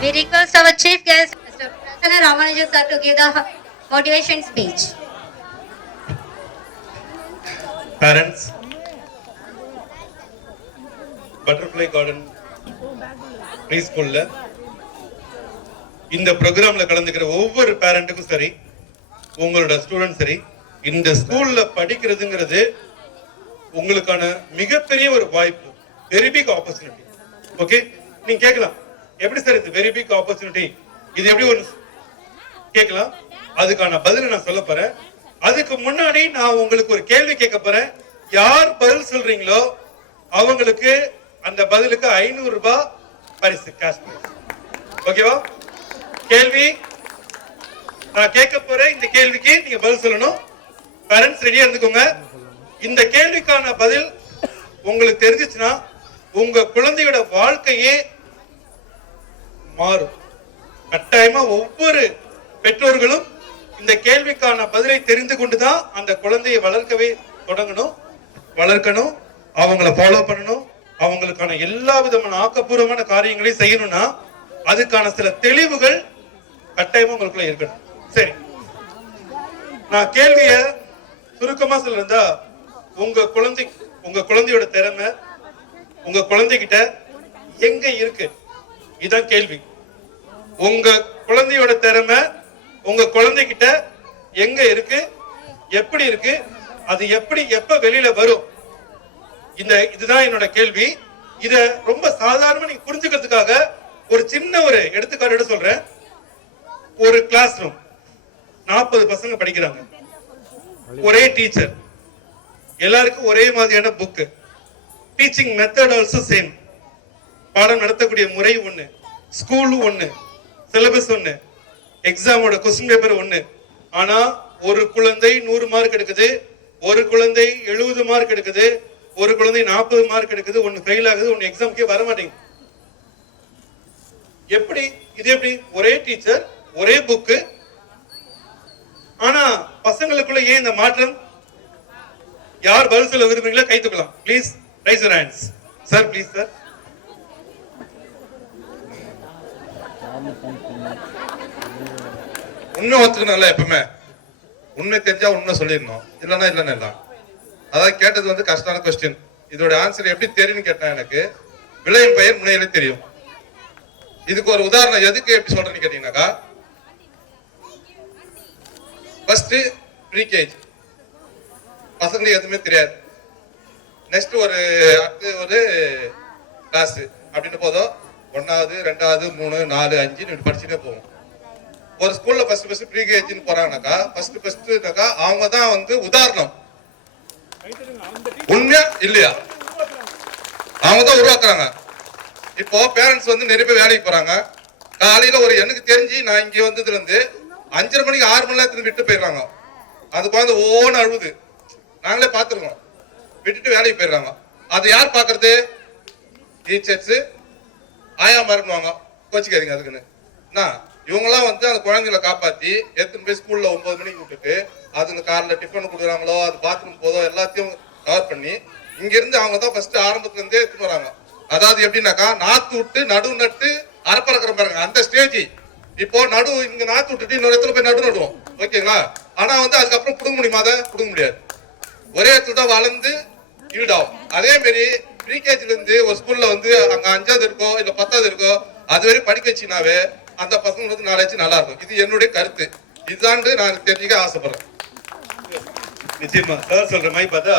We request our chief guest, Mr. Prasanna Ramanujan sir, to give the motivation speech. Parents, Butterfly Garden Preschool இந்த ப்ரோக்ராம்ல கலந்துக்கிற ஒவ்வொரு பேரண்ட்டுக்கும் சரி, உங்களோட student சரி, இந்த ஸ்கூல்ல படிக்கிறதுங்கிறது உங்களுக்கான மிகப்பெரிய ஒரு வாய்ப்பு, வெரி பிக் ஆப்பர்ச்சுனிட்டி. ஓகே, நீங்க கேட்கலாம், எப்படி சார் இது வெரி பிக் ஆப்பர்ச்சுனிட்டி, இது எப்படி ஒரு கேட்கலாம். அதுக்கான பதில் நான் சொல்ல போறேன். அதுக்கு முன்னாடி நான் உங்களுக்கு ஒரு கேள்வி கேட்க போறேன். யார் பதில் சொல்றீங்களோ அவங்களுக்கு அந்த பதிலுக்கு 500 ரூபாய் பரிசு, கேஷ் பிரைஸ். ஓகேவா? கேள்வி நான் கேட்க போறேன். இந்த கேள்விக்கு நீங்க பதில் சொல்லணும். பேரண்ட்ஸ் ரெடியா இருந்துக்கோங்க. இந்த கேள்விக்கான பதில் உங்களுக்கு தெரிஞ்சிச்சுன்னா உங்க குழந்தையோட வாழ்க்கையே மாறும். கட்டாயமா ஒவ்வொரு பெற்றோர்களும் இந்த கேள்விக்கான பதிலை தெரிந்து கொண்டுதான் அந்த குழந்தையை வளர்க்கணும், அவங்கள ஃபாலோ பண்ணணும். அவங்களுக்கான எல்லா விதமான ஆக்கப்பூர்வமான காரியங்களையும் செய்யணும்னா அதுக்கான சில தெளிவுகள் கட்டாயமா உங்களுக்குள்ள இருக்கணும். சரி, நான் கேள்விய சுருக்கமா சொல்லிருந்தா, உங்க குழந்தையோட திறமை உங்க குழந்தைகிட்ட எங்க இருக்கு? இதான் கேள்வி. உங்க குழந்தையோட திறமை உங்க குழந்தைகிட்ட எங்க இருக்கு, எப்படி இருக்கு, அது எப்படி எப்ப வெளியில வரும்? இதுதான் என்னோட கேள்வி. இத ரொம்ப சாதாரணமா நீங்க புரிஞ்சுக்கிறதுக்காக ஒரு சின்ன ஒரு எடுத்துக்காட்டு சொல்றேன். ஒரு கிளாஸ் ரூம், 40 பசங்க படிக்கிறாங்க, ஒரே டீச்சர், எல்லாருக்கும் ஒரே மாதிரியான book, teaching method also same, பாடம் நடத்தக்கூடிய முறை ஒண்ணு, ஸ்கூல் ஒண்ணு, சிலபஸ் ஒண்ணு, எக்ஸாமோட கொஸ்டின் பேப்பர் ஒண்ணு. ஆனா ஒரு குழந்தை 100 மார்க் எடுக்குது, ஒரு குழந்தை 70 மார்க் எடுக்குது, ஒரு குழந்தை 40 மார்க் எடுக்குது, ஒன்னு ஃபெயில் ஆகுது, ஒன்னு எக்ஸாமுக்கே வர மாட்டேங்குது. எப்படி இது? எப்படி ஒரே டீச்சர், ஒரே புக்கு, ஆனா பசங்களுக்குள்ள ஏன் இந்த மாற்றம்? யார் பதில் சொல்ல விரும்புறீங்களோ கை தூக்கலாம். Please raise your hands. Sir please sir. உண்மை ஒத்துக்கணும்ல, எப்பவுமே உண்மை தெரிஞ்சா உண்மை சொல்லிடணும், இல்லைன்னா இல்லைன்னு இல்லை. அதான் கேட்டது கஷ்டமான கொஸ்டின். இதோட ஆன்சர் எப்படி தெரியும்னு கேட்டேன். எனக்கு விளையும் பெயர் முனையிலே தெரியும். இதுக்கு ஒரு உதாரணம் எதுக்கு எப்படி சொல்றேன்னு கேட்டீங்கன்னாக்கா, ஃபர்ஸ்ட் ப்ரீகேஜி பசங்களுக்கு எதுவுமே தெரியாது. நெக்ஸ்ட் ஒரு கிளாஸ் அப்படின்னு போதும், 1வது 2வது 3 4 5 படிச்சுட்டே போவோம். ஒரு ஸ்கூல்ல ஃபர்ஸ்ட் ப்ரீகேஜின்னு போறாங்கனாக்கா ஃபர்ஸ்ட்னாக்கா அவங்க தான் உதாரணம். உண்மையா இல்லையா? அவங்க தான் உருவாக்குறாங்க. இப்போ பேரண்ட்ஸ் நிறைய பேர் வேலைக்கு போறாங்க. காலையில எனக்கு தெரிஞ்சு நான் இங்க வந்ததுல இருந்து 5:30 மணிக்கு 6 மணி நேரத்துல விட்டு போயிடுறாங்க. அது குழந்தை ஓன்னு அழுவுது, நாங்களே பாத்துருக்கோம். விட்டுட்டு வேலைக்கு போயிடுறாங்க. அது யார் பாக்குறது? டீச்சர்ஸ், ஆயா மறந்துவாங்க, கோச்சிக்காதீங்க அதுக்குன்னு. இவங்கெல்லாம் அந்த குழந்தைகளை காப்பாத்தி எடுத்துன்னு போய் ஸ்கூல்ல 9 மணிக்கு விட்டுட்டு அதுங்க காலைல டிஃபன் கொடுக்குறாங்களோ, அது பாத்ரூம் போதோ எல்லாத்தையும் கவர் பண்ணி இங்க இருந்து அவங்க தான் ஃபர்ஸ்ட் ஆரம்பத்துல இருந்தே எடுத்துன்னு வராங்க. அதாவது எப்படின்னாக்கா, நாத்து விட்டு நடு நட்டு அறப்பறக்கிற பாருங்க அந்த ஸ்டேஜ். இப்போ இங்க நாத்து விட்டுட்டு இன்னொரு இடத்துல போய் நடுவோம், ஓகேங்களா? ஆனா அதுக்கப்புறம் புடுங்க முடியுமா? அதை புடுங்க முடியாது. ஒரே இடத்துல தான் வளர்ந்து ஈடாகும். அதே மாதிரி ப்ரீகேஜில இருந்து ஒரு ஸ்கூல்ல அங்க 5வது இருக்கோ இல்ல 10வது இருக்கோ அது வரையும் படிக்க வச்சுனாவே அந்த பசங்களுக்கு நாலேஜ் நல்லா இருக்கும். இது என்னுடைய கருத்து. இதுதான் நான் தெரிஞ்சுக்க ஆசைப்படுறேன். நிச்சயமா சார் சொல்ற மாதிரி பார்த்தா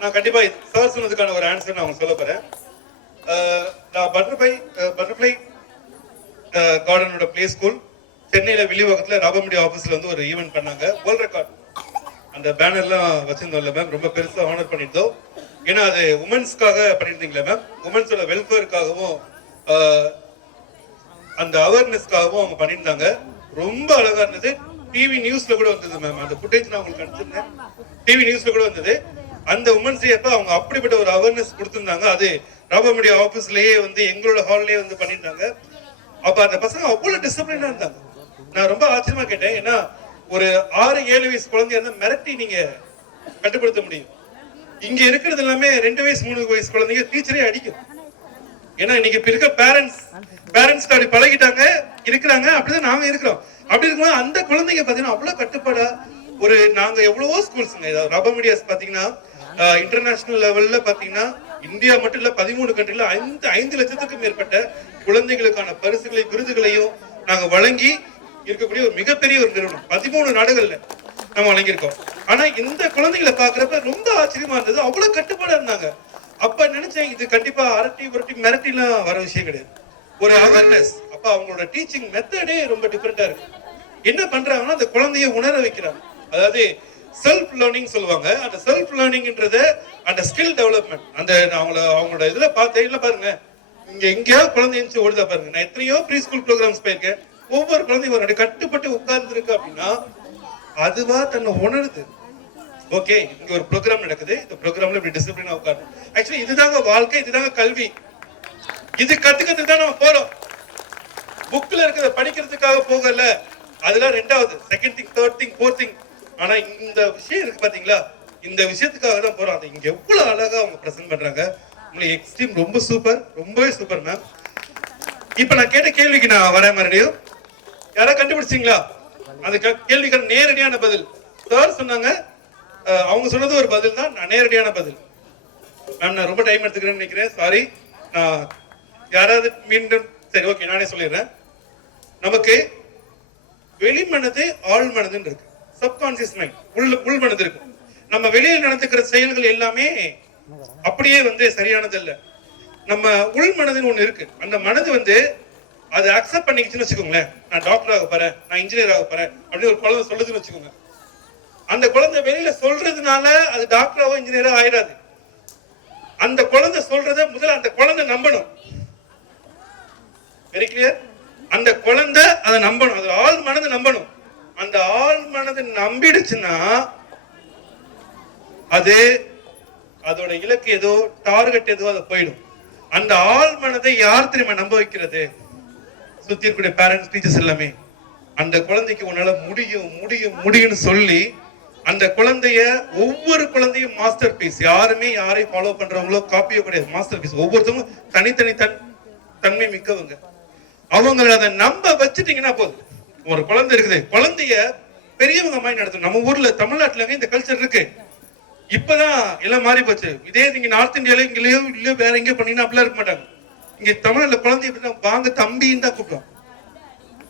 நான் கண்டிப்பா சார் சொன்னதுக்கான ஒரு ஆன்சர் நான் சொல்ல போறேன். நான் பட்டர்ஃப்ளை கார்டனோட பிளே ஸ்கூல் சென்னையில வில்லிவாக்கத்துல ராபமுடி ஆபீஸ்ல ஒரு ஈவென்ட் பண்ணாங்க. வேர்ல்ட் ரெக்கார்ட் அந்த பேனர்லாம் வச்சிருந்தோம்ல மேம், ரொம்ப பெருசா ஆனர் பண்ணியிருந்தோம். ஏன்னா அது உமன்ஸ்க்காக பண்ணியிருந்தீங்களா மேம், உமன்ஸோட வெல்ஃபேருக்காகவும் அந்த அவேர்னஸ்க்காகவும் அவங்க பண்ணியிருந்தாங்க. ரொம்ப அழகா இருந்தது. டிவி நியூஸ்ல கூட வந்தது மேம், அந்த ஃபுட்டேஜ் நான் உங்களுக்கு அனுப்பிச்சிருந்தேன். டிவி நியூஸ்ல கூட வந்தது. அந்த உமன்ஸ் டே அப்ப அவங்க அப்படிப்பட்ட ஒரு அவேர்னஸ் கொடுத்திருந்தாங்க. அது ராபா மீடியா ஆபீஸ்லயே வந்து எங்களோட ஹால்லயே வந்து பண்ணிருந்தாங்க. அப்ப அந்த பசங்க அவ்வளவு டிசிப்ளினா இருந்தாங்க. நான் ரொம்ப ஆச்சரியமா கேட்டேன். ஏன்னா ஒரு 6-7 வயசு குழந்தைய இருந்தா மிரட்டி நீங்க கட்டுப்படுத்த முடியும். இங்க இருக்கிறது எல்லாமே 2 வயசு 3 வயசு குழந்தைங்க டீச்சரே அடிக்கும். ஏன்னா இன்னைக்கு இருக்க பேரண்ட்ஸ் அப்படி பழகிட்டாங்க இருக்கிறாங்க. அப்படிதான் நாங்க இருக்கிறோம். அப்படி இருக்கும்போது அந்த குழந்தைங்க பாத்தீங்கன்னா அவ்வளவு கட்டுப்பாடா ஒரு நாங்க எவ்வளவோ ஸ்கூல்ஸ்ங்க ராபா மீடியாஸ் பாத்தீங்கன்னா இன்டர்நேஷனல் லெவல்ல பாத்தீங்கன்னா இந்தியா மட்டும் இல்ல 13 கண்ட்ரில 5 லட்சத்துக்கும் மேற்பட்ட குழந்தைகளுக்கான பரிசுகளை விருதுகளையும் நாங்க வழங்கி இருக்கக்கூடிய ஒரு மிகப்பெரிய ஒரு நிறுவனம் 13 நாடுகள்ல நம்ம வழங்கியிருக்கோம். ஆனா இந்த குழந்தைகளை பாக்குறப்ப ரொம்ப ஆச்சரியமா இருந்தது. அவ்வளவு கட்டுப்பாடா இருந்தாங்க. அப்ப நினைச்சேன் இது கண்டிப்பா அரட்டி புரட்டி மிரட்டி எல்லாம் வர விஷயம் கிடையாது. ஒரு அவேர்னஸ். அப்ப அவங்களோட டீச்சிங் மெத்தடே ரொம்ப டிஃபரெண்டா இருக்கு. என்ன பண்றாங்கன்னா அந்த குழந்தைய உணர வைக்கிறாங்க. அதாவது செல்ஃப் லேர்னிங் சொல்லுவாங்க. அந்த செல்ஃப் லேர்னிங்ன்றது அந்த ஸ்கில் டெவலப்மெண்ட். அந்த அவங்களோட இதுல பார்த்தேன். இல்ல பாருங்க, இங்க எங்கேயாவது குழந்தை எழுந்து ஓடுதா பாருங்க. நான் எத்தனையோ ப்ரீ ஸ்கூல் ப்ரோக்ராம்ஸ் போயிருக்கேன். ஒவ்வொரு குழந்தையும் ஒரு கட்டுப்பட்டு உட்கார்ந்து இருக்கு அப்படின்னா அதுவா தன்னை உணருது. ஓகே, இங்க ஒரு ப்ரோக்ராம் நடக்குது, இந்த ப்ரோக்ராம்ல இப்படி டிசிப்ளினா உட்காரணும். ஆக்சுவலி இதுதாங்க வாழ்க்கை, இதுதாங்க கல்வி. இது கத்துக்கிறதுக்கு தான் நம்ம போறோம். புக்ல இருக்கிறத படிக்கிறதுக்காக போகல. அதெல்லாம் ரெண்டாவது, second thing, third thing, fourth thing. ஆனா இந்த விஷயம் இருக்கு பாத்தீங்களா, இந்த விஷயத்துக்காக தான் போறோம். அது இங்க எவ்வளவு அழகா அவங்க பிரசன்ட் பண்றாங்க. உங்களுக்கு எக்ஸ்ட்ரீம் ரொம்ப சூப்பர், ரொம்பவே சூப்பர் மேம். இப்ப நான் கேட்ட கேள்விக்கு நான் வரேன் மறுபடியும். யாராவது கண்டுபிடிச்சிங்களா? அந்த கேள்விக்கான நேரடியான பதில் சார் சொன்னாங்க. அவங்க சொன்னது ஒரு பதில் தான், நான் நேரடியான பதில். மேம் நான் ரொம்ப டைம் எடுத்துக்கிறேன்னு நினைக்கிறேன், சாரி. யாராவது மீண்டும் சரி ஓகே நானே சொல்லிடுறேன். நமக்கு வெளிமனது ஆழ் மனதுன்னு இருக்கு. சப்கான்சியஸ் மைண்ட், உள் மனது இருக்கு. நம்ம வெளியில் நடந்துக்கிற செயல்கள் எல்லாமே அப்படியே வந்து சரியானது இல்ல. நம்ம உள் மனதுன்னு ஒண்ணு இருக்கு. அந்த மனது வந்து அதை அக்செப்ட் பண்ணிக்கிச்சுன்னு வச்சுக்கோங்களேன். நான் டாக்டர் ஆக போறேன், நான் இன்ஜினியர் ஆக போறேன் அப்படின்னு ஒரு குழந்தை சொல்லுதுன்னு வச்சுக்கோங்க. அந்த குழந்தை வெளியில சொல்றதுனால அது டாக்டராவோ இன்ஜினியரோ ஆயிடாது. அந்த குழந்தை சொல்றத முதல்ல அந்த குழந்தை நம்பணும். Very clear. அந்த குழந்தை அதை நம்பணும். அது ஆள் மனதை நம்பணும். அந்த ஆள் மனதை நம்பிடுச்சுன்னா அது அதோட இலக்கு ஏதோ டார்கெட் ஏதோ அதை போயிடும். அந்த ஆள் மனதை யார் தெரியுமா நம்ப வைக்கிறது? சுத்தி இருக்கக்கூடிய பேரண்ட்ஸ், டீச்சர்ஸ் எல்லாமே. அந்த குழந்தைக்கு உன்னால முடியும் முடியும் முடியும்னு சொல்லி அந்த குழந்தைய, ஒவ்வொரு குழந்தையும் மாஸ்டர் பீஸ். யாருமே யாரையும் ஃபாலோ பண்றவங்களோ காப்பியோ கிடையாது. Masterpiece. ஒவ்வொருத்தவங்க தனித்தனி தன்மை மிக்கவங்க. அவங்களை அதை நம்ப வச்சுட்டீங்கன்னா போதும். ஒரு குழந்தை இருக்குது, குழந்தைய பெரியவங்க மாதிரி நடத்தணும். நம்ம ஊர்ல தமிழ்நாட்டுல இந்த கல்ச்சர் இருக்கு. இப்பதான் எல்லாம் மாறி போச்சு. இதே நீங்க நார்த் இந்தியால இங்கேயோ இல்லையோ வேற எங்கேயோ பண்ணீங்கன்னா அப்படிலாம் இருக்க மாட்டாங்க. இங்க தமிழ்நாட்டுல குழந்தை எப்படின்னா வாங்க தம்பின்னு தான் கூப்பிடும்.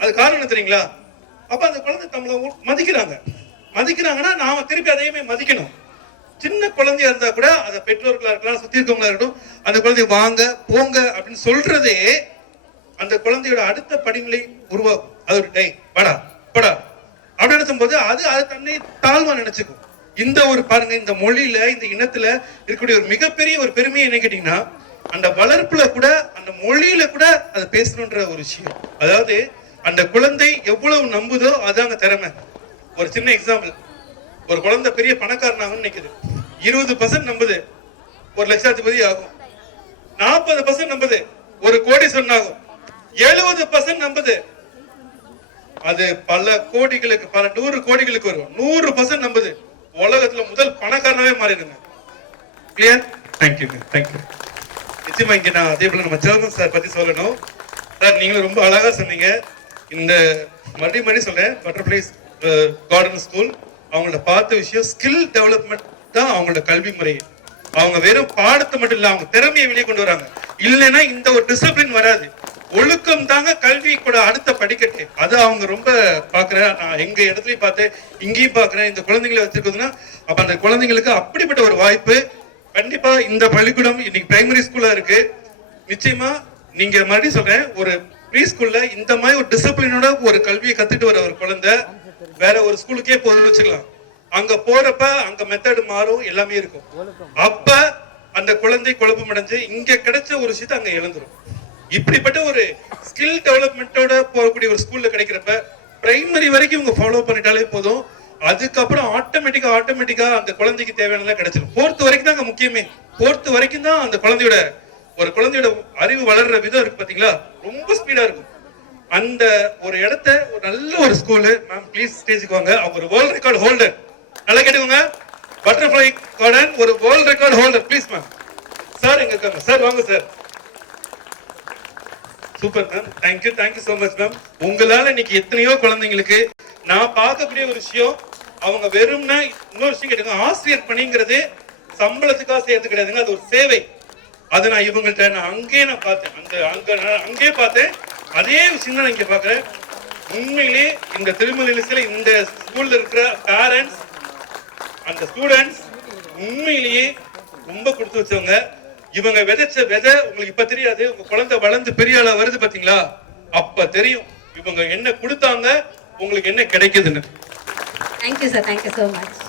அது காரணம் தெரியுங்களா? அப்ப அந்த குழந்தை தமிழ மதிக்கிறாங்கன்னா நாம திருப்பி அதையுமே மதிக்கணும். சின்ன குழந்தையா இருந்தா கூட அதை பெற்றோர்களா இருக்கலாம், சுத்தி இருக்கவங்களா இருக்கட்டும், அந்த குழந்தைய வாங்க போங்க அப்படின்னு சொல்றதே அந்த குழந்தையோட அடுத்த படிநிலை உருவாக்கும். அது ஒரு டை படா படா அப்படின்னு போது அது தன்னை தாழ்வா நினைச்சுக்கும். இந்த ஒரு பாருங்க, இந்த மொழியில இந்த இனத்துல இருக்கக்கூடிய ஒரு மிகப்பெரிய ஒரு பெருமையை என்ன கேட்டீங்கன்னா, அந்த வளர்ப்புல கூட அந்த மொழியில கூட அதை பேசணுன்ற ஒரு விஷயம். அதாவது அந்த குழந்தை எவ்வளவு நம்புதோ அதாங்க திறமை. ஒரு சின்ன எக்ஸாம்பிள், ஒரு குழந்தை பெரிய பணக்காரனாகணும்னு நினைக்குது. 20% நம்புது 1 லட்சாதிபதி ஆகும். 40% நம்புது 1 கோடீஸ்வரன் ஆகும். 70% நம்புது அது பல கோடிகளுக்கு, பல 100 கோடிகளுக்கு வரும். 100% நம்புது உலகத்துல முதல் பணக்காரனாவே மாறிடுங்க. கிளியர்? Thank you thank you. நிச்சயமா இங்க நான் அதே போல நம்ம சேர்மன் சார் பத்தி சொல்லணும். சார் நீங்களும் ரொம்ப அழகா சொன்னீங்க. இந்த மறுபடியும் சொல்றேன், பட்டர்ஃப்ளைஸ் கார்டன் ஸ்கூல் அவங்களோட பார்த்த விஷயம் ஸ்கில் டெவலப்மெண்ட் தான் அவங்களோட கல்வி முறை. அவங்க வெறும் பாடத்தை மட்டும் இல்ல, அவங்க திறமையை வெளியே கொண்டு வராங்க. இல்லைன்னா இந்த ஒரு டிசிப்ளின் வராது. ஒழுக்கம் தாங்க கல்வி கூட அடுத்த படிக்கட்டு. அது அவங்க ரொம்ப பாக்குறேன். நான் எங்க இடத்துலயும் பார்த்தேன், இங்கேயும் பாக்குறேன். இந்த குழந்தைங்களை வச்சிருக்குதுன்னா அப்ப அந்த குழந்தைங்களுக்கு அப்படிப்பட்ட ஒரு வாய்ப்பு கண்டிப்பா இந்த பள்ளிக்கூடம் இன்னைக்கு பிரைமரி ஸ்கூலா இருக்கு. நிச்சயமா நீங்க மறுபடியும் சொல்றேன், ஒரு ப்ரீ ஸ்கூல்ல இந்த மாதிரி ஒரு டிசிப்ளினோட ஒரு கல்வியை கத்துட்டு வர ஒரு குழந்தை வேற ஒரு ஸ்கூலுக்கே போதுன்னு வச்சுக்கலாம். அங்க போறப்ப அங்க மெத்தட் மாறும், எல்லாமே இருக்கும். அப்ப அந்த குழந்தை குழப்பம் அடைஞ்சு இங்க கிடைச்ச ஒரு விஷயத்தை அங்க இழந்துரும். இப்படிப்பட்ட ஒரு ஸ்கில் டெவலப்மெண்டோட போகக்கூடிய ஒரு ஸ்கூல்ல கிடைக்கிறப்ப பிரைமரி வரைக்கும் இவங்க ஃபாலோ பண்ணிட்டாலே போதும். அதுக்கப்புறம் ஆட்டோமேட்டிக்கா அந்த குழந்தைக்கு தேவையானதெல்லாம் கிடைச்சிடும். 4th வரைக்கும் தான் முக்கியமே. 4th வரைக்கும் தான் அந்த குழந்தையோட அறிவு வளர்ற விதம் இருக்கு பாத்தீங்களா, ரொம்ப ஸ்பீடா இருக்கும். அந்த ஒரு இடத்த ஒரு நல்ல ஒரு ஸ்கூலு. மேம் ப்ளீஸ் ஸ்டேஜுக்கு வாங்க. அவங்க ஒரு வேர்ல்ட் ரெக்கார்ட் ஹோல்டர். நல்லா கேட்டுக்கோங்க, பட்டர்ஃப்ளை கார்டன் ஒரு world record holder. Please ma'am. Sir எங்க இருக்காங்க? சார் வாங்க sir. Super ma'am, thank you so much ma'am. உங்களால இன்னைக்கு எத்தனையோ குழந்தைங்களுக்கு நான் பார்க்கக்கூடிய ஒரு விஷயம், அவங்க வெறும்னா இன்னொரு விஷயம் கேட்டுங்க, ஆசிரியர் பணிங்கிறது சம்பளத்துக்காக செய்யறது கிடையாதுங்க, அது ஒரு சேவை. அதை நான் இவங்கள்ட்ட அங்கேயே பார்த்தேன், அங்கேயே பார்த்தேன். அதே விஷயம் தான் நான் இங்க பாக்குறேன். உண்மையிலே இந்த திருமலையில இந்த ஸ்கூல்ல இருக்கிற பேரண்ட்ஸ் அந்த ஸ்டூடெண்ட்ஸ் உண்மையிலேயே ரொம்ப கொடுத்து வச்சவங்க. இவங்க விதைச்ச விதை உங்களுக்கு இப்ப தெரியாது, உங்க குழந்தை வளர்ந்து பெரிய ஆளா வருது பாத்தீங்களா, அப்ப தெரியும் இவங்க என்ன கொடுத்தாங்க, உங்களுக்கு என்ன கிடைக்குதுன்னு. Thank you sir, thank you so much.